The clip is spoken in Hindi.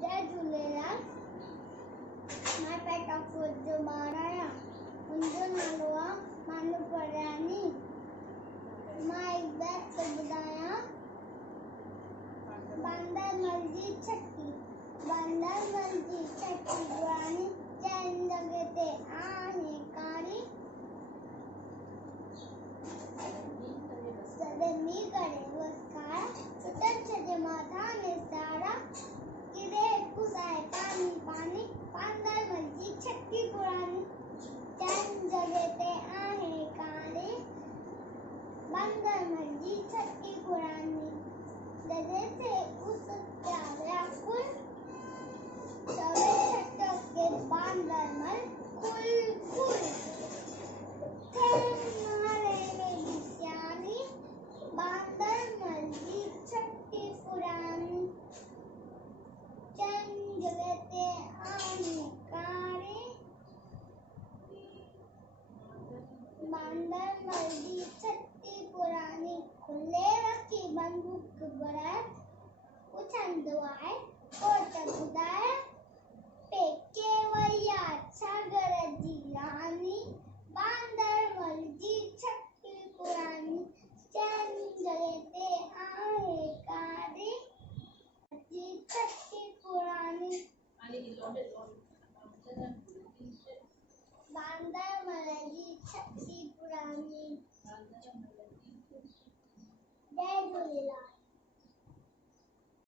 जय झूलेलाल। मां पेट ऑफ जो ॿार आहियां, मुंहिंजो नालो आहे मानू परयानी। मां हिकु बैत ॿुधायां। बांदरमल जी छठी, बांदरमल जी छठी पुरानी, चैन जॻह ते आहे कारी। सदमी करे वसकारा, छुटल छजे माथा में सारा, किरे पुसाए पानी पानी, बांदरमल जी छठी पुरानी, चैन जॻह ते आहे कारी। बांदरमल जी छठी पुरानी, जॾहिं से उस क्या व्याकुल, सवे छठों के बांदरमल कुल कुल। थे मारे मेरी सियानी, बांदरमल जी छठी पुरानी, चैन जॻह ते आहे कारी। बांदरमल जी छठी पुरानी, खुले रखी बंदूक बरत, पुछंदो आहे कोर्ट ॿुधाए, पेके वैया छागर जी रानी। बांदरमल जी छठी पुरानी, चैन जॻह ते आहे कारी। जी छठी पुरानी, बांदरमल जी छठी पुरानी। जय झूलेलाल।